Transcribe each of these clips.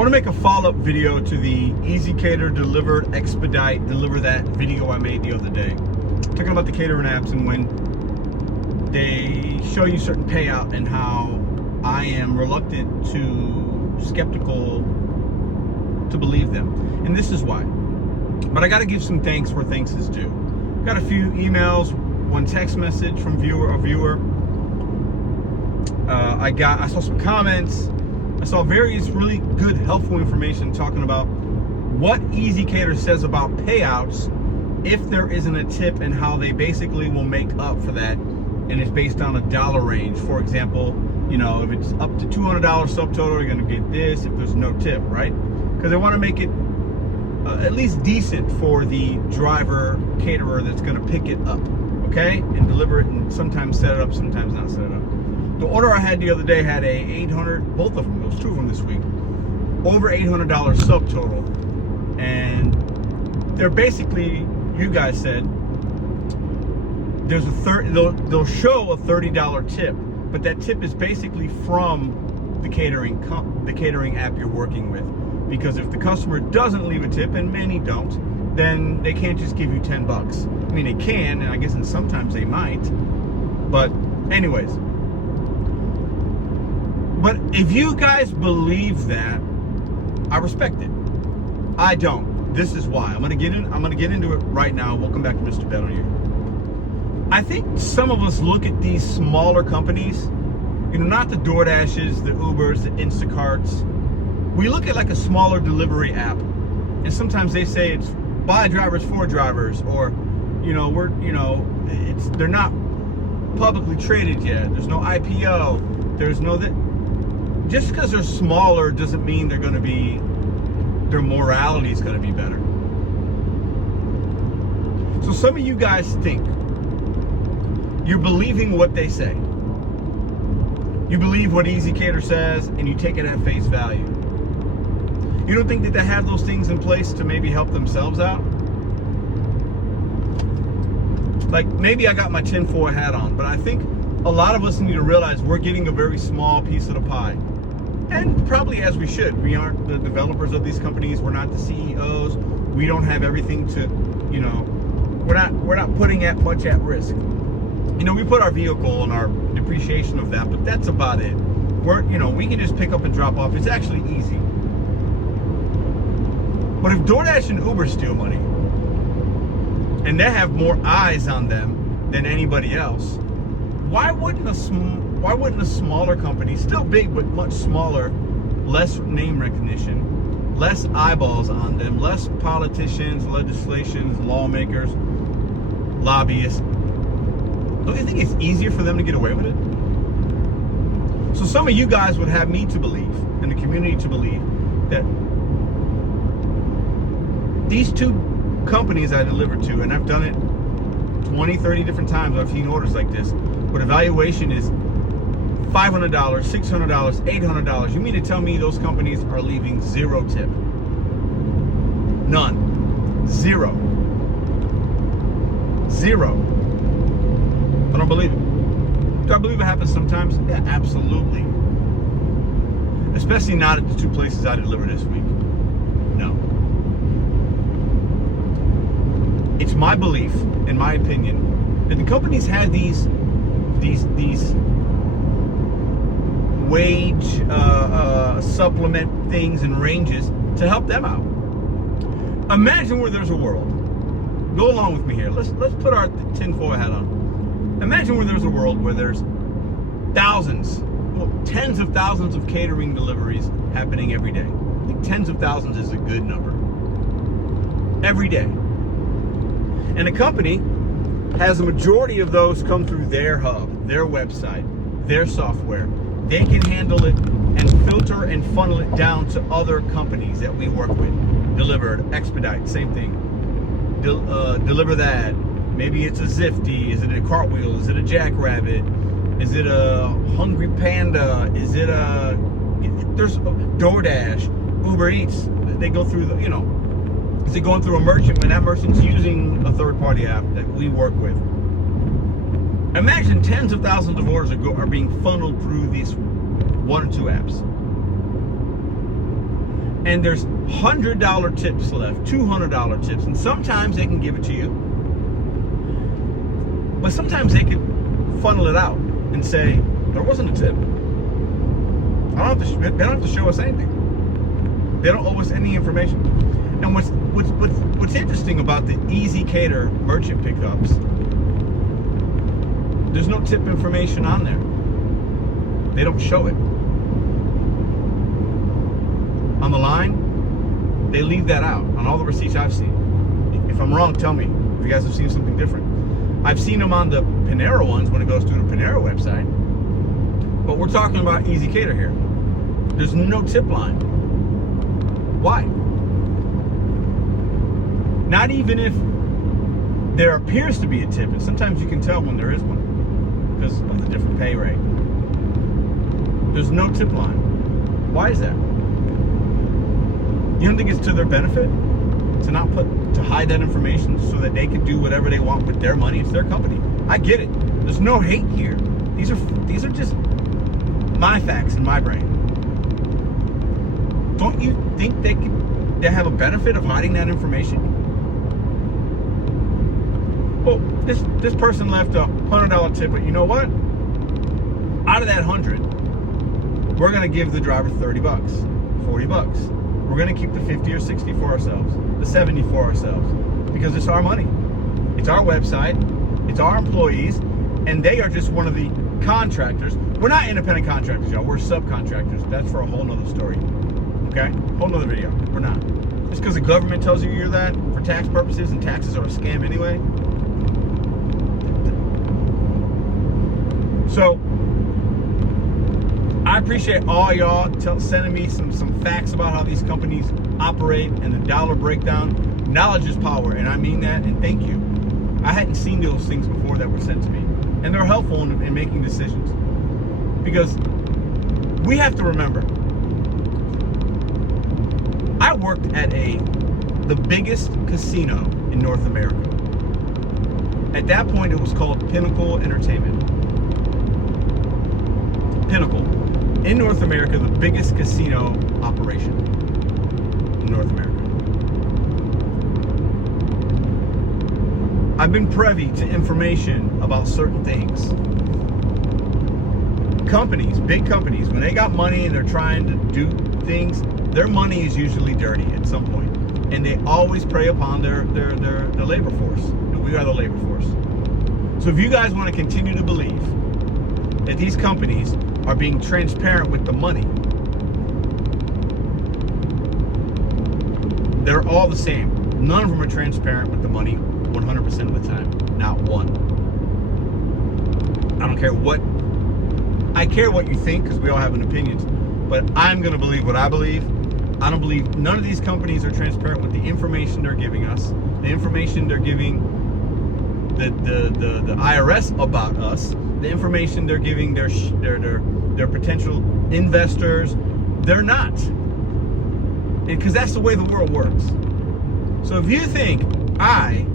want to make a follow-up video to the Easy Cater, Deliver, Expedite, Deliver That video I made the other day. Talking about the catering apps and when they show you certain payout and how I am reluctant to, skeptical to believe them. And this is why. But I got to give some thanks where thanks is due. Got a few emails, one text message from a viewer. I saw some comments. I saw various really good, helpful information talking about what Easy Cater says about payouts if there isn't a tip and how they basically will make up for that. And it's based on a dollar range. For example, you know, if it's up to $200 subtotal, you're going to get this if there's no tip, right? Because they want to make it at least decent for the driver caterer that's going to pick it up, okay, and deliver it, and sometimes set it up, sometimes not set it up. The order I had the other day had a $800, both of them, there was two of them this week, over $800 subtotal, and they're basically, you guys said, there's they'll show a $30 tip, but that tip is basically from the catering app you're working with. Because if the customer doesn't leave a tip, and many don't, then they can't just give you 10 bucks. I mean, they can, and I guess sometimes they might. But anyways. But if you guys believe that, I respect it. I don't. This is why. I'm gonna get into it right now. Welcome back to Mr.BetonYou. I think some of us look at these smaller companies, you know, not the DoorDashes, the Ubers, the Instacarts. We look at like a smaller delivery app, and sometimes they say it's by drivers for drivers, or you know, they're not publicly traded yet. There's no IPO. There's no that. Just because they're smaller doesn't mean their morality is going to be better. So some of you guys think you're believing what they say. You believe what Easy Cater says, and you take it at face value. You don't think that they have those things in place to maybe help themselves out? Like, maybe I got my tinfoil hat on, but I think a lot of us need to realize we're getting a very small piece of the pie. And probably as we should. We aren't the developers of these companies. We're not the CEOs. We don't have everything to, you know, we're not putting much at risk. You know, we put our vehicle and our depreciation of that, but that's about it. We can just pick up and drop off. It's actually easy. But if DoorDash and Uber steal money, and they have more eyes on them than anybody else, why wouldn't a smaller company, still big but much smaller, less name recognition, less eyeballs on them, less politicians, legislations, lawmakers, lobbyists, don't you think it's easier for them to get away with it? So some of you guys would have me to believe, and the community to believe, that these two companies I delivered to, and I've done it 20, 30 different times, I've seen orders like this, but evaluation is $500, $600, $800. You mean to tell me those companies are leaving zero tip? None. Zero. I don't believe it. Do I believe it happens sometimes? Yeah, absolutely. Especially not at the two places I delivered this week. No. It's my belief, in my opinion, that the companies had these wage supplement things and ranges to help them out. Imagine where there's a world. Go along with me here. Let's put our tinfoil hat on. Imagine where there's a world where there's tens of thousands of catering deliveries happening every day. I think tens of thousands is a good number. Every day. And a company has a majority of those come through their hub, their website, their software. They can handle it and filter and funnel it down to other companies that we work with. Deliver, Expedite, same thing. Deliver That. Maybe it's a Zifty. Is it a Cartwheel? Is it a Jackrabbit? Is it a Hungry Panda? Is it there's DoorDash, Uber Eats. They go through the, is it going through a merchant when that merchant's using a third-party app that we work with? Imagine tens of thousands of orders are being funneled through these one or two apps. and there's $100 tips left, $200 tips, and sometimes they can give it to you, but sometimes they could funnel it out and say, there wasn't a tip. They don't have to show us anything. They don't owe us any information. And what's interesting about the Easy Cater merchant pickups, there's no tip information on there. They don't show it. On the line, they leave that out on all the receipts I've seen. If I'm wrong, tell me. If you guys have seen something different. I've seen them on the Panera ones when it goes through the Panera website. But we're talking about Easy Cater here. There's no tip line. Why? Not even if there appears to be a tip, and sometimes you can tell when there is one because of the different pay rate. There's no tip line. Why is that? You don't think it's to their benefit to not to hide that information so that they can do whatever they want with their money? It's their company. I get it. There's no hate here. These are just my facts in my brain. Don't you think they have a benefit of hiding that information? Well, this person left a $100 tip, but you know what? Out of that 100, we're gonna give the driver 30 bucks, 40 bucks. We're gonna keep the 50 or 60 for ourselves, the 70 for ourselves, because it's our money. It's our website, it's our employees, and they are just one of the contractors. We're not independent contractors, y'all. We're subcontractors. That's for a whole nother story. Okay? Whole nother video. We're not. Just because the government tells you you're that for tax purposes, and taxes are a scam anyway. So, I appreciate all y'all sending me some facts about how these companies operate and the dollar breakdown. Knowledge is power, and I mean that, and thank you. I hadn't seen those things before that were sent to me, and they're helpful in making decisions. Because we have to remember, I worked at the biggest casino in North America. At that point, it was called Pinnacle Entertainment. Pinnacle. In North America, the biggest casino operation in North America. I've been privy to information about certain things. Companies, big companies, when they got money and they're trying to do things, their money is usually dirty at some point. And they always prey upon their labor force. We are the labor force. So if you guys want to continue to believe that these companies are being transparent with the money, they're all the same. None of them are transparent with the money 100% of the time. Not one. I don't care what. I care what you think because we all have an opinion. But I'm going to believe what I believe. I don't believe none of these companies are transparent with the information they're giving us, the information they're giving the IRS about us, the information they're giving their potential investors. They're not, because that's the way the world works. So if you think I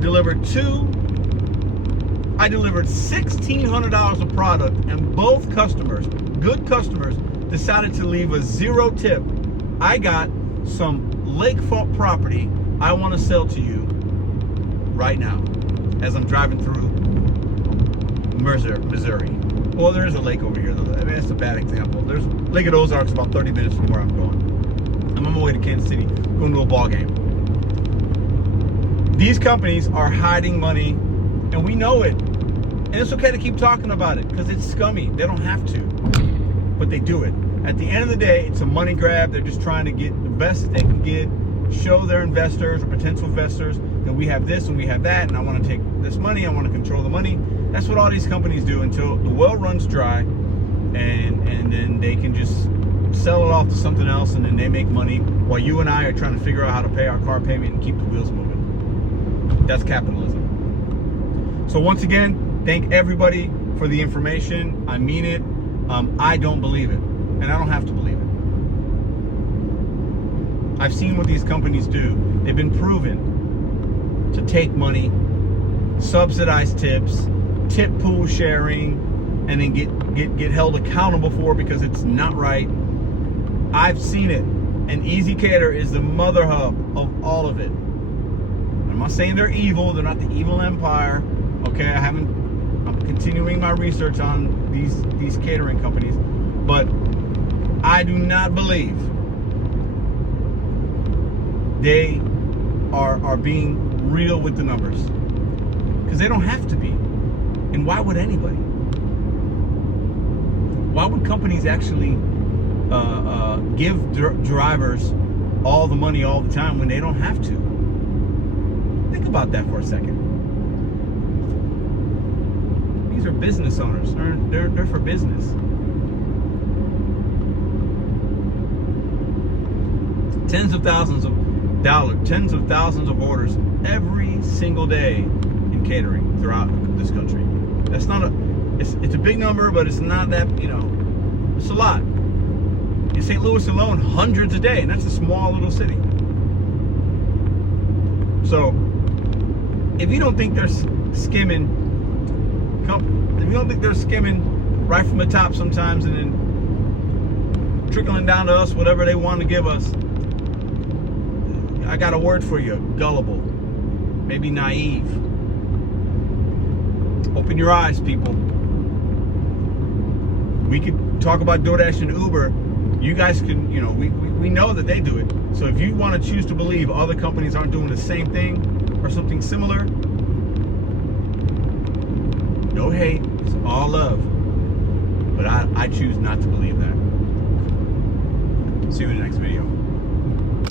delivered $1,600 of product and both customers, good customers, decided to leave a 0 tip, I got some lakefront property I want to sell to you right now as I'm driving through Missouri. Well, there is a lake over here, though. I mean, that's a bad example. There's Lake of the Ozarks about 30 minutes from where I'm going. I'm on my way to Kansas City, going to a ball game. These companies are hiding money, and we know it. And it's okay to keep talking about it because it's scummy. They don't have to, but they do it. At the end of the day, it's a money grab. They're just trying to get the best that they can get, show their investors or potential investors that we have this and we have that, and I want to take this money, I want to control the money. That's what all these companies do until the well runs dry, and then they can just sell it off to something else, and then they make money while you and I are trying to figure out how to pay our car payment and keep the wheels moving. That's capitalism. So once again, thank everybody for the information. I mean it. I don't believe it, and I don't have to believe it. I've seen what these companies do. They've been proven to take money, subsidize tips, tip pool sharing, and then get held accountable for because it's not right. I've seen it. And Easy Cater is the mother hub of all of it. I'm not saying they're evil. They're not the evil empire. Okay, I'm continuing my research on these catering companies, but I do not believe they are being real with the numbers, because they don't have to be. And why would anybody? Why would companies actually give drivers all the money all the time when they don't have to? Think about that for a second. These are business owners. They're for business. Tens of thousands of orders every single day in catering throughout this country. That's not it's a big number, but it's not that, it's a lot. In St. Louis alone, hundreds a day, and that's a small little city. So, if you don't think they're skimming, if you don't think they're skimming right from the top sometimes and then trickling down to us whatever they want to give us, I got a word for you: gullible, maybe naive. Open your eyes, people. We could talk about DoorDash and Uber. You guys can, we know that they do it. So if you want to choose to believe other companies aren't doing the same thing or something similar, no hate, it's all love. But I choose not to believe that. See you in the next video.